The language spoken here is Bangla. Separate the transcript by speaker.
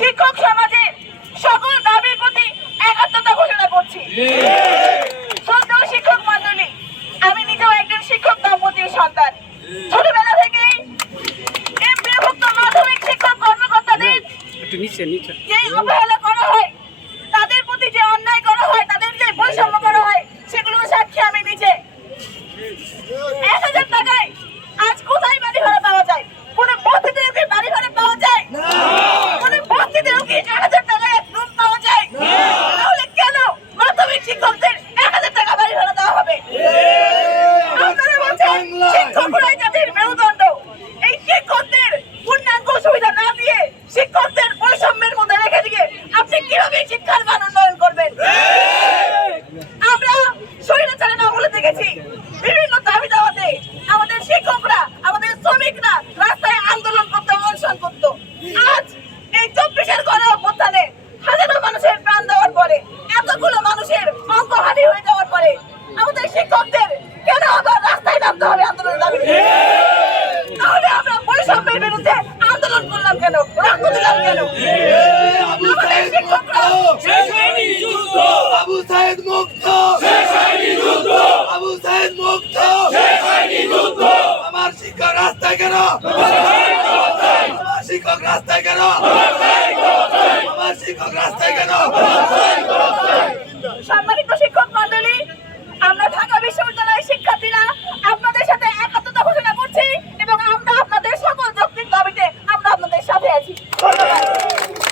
Speaker 1: শিক্ষক সমাজে সকল দাবির প্রতি একাত্মতা ঘোষণা করছি। শ্রদ্ধেয় শিক্ষক মন্ডলী আমি নিজেও একজন শিক্ষক দম্পতির সন্তান। ছোটবেলা থেকেই এমপিভুক্ত মাধ্যমিক শিক্ষক কর্মকর্তাদের
Speaker 2: নিচে
Speaker 1: অবহেলা করা হয় তাদের প্রতি যে অন্যায় করা হয় তাদের যে বৈষম্য করা হয় সেগুলো সাক্ষী আমি নিজে। คิด来 বিরুদ্ধে আন্দোলন করলাম কেন? রক্ত দিলাম কেন?
Speaker 3: আবু সাহেদ মুক্ত। আবু সাহেদ মুক্ত। আমার শিক্ষক রাস্তায় কেন? আমার শিক্ষক রাস্তায় কেন? আমার শিক্ষক রাস্তায় কেন?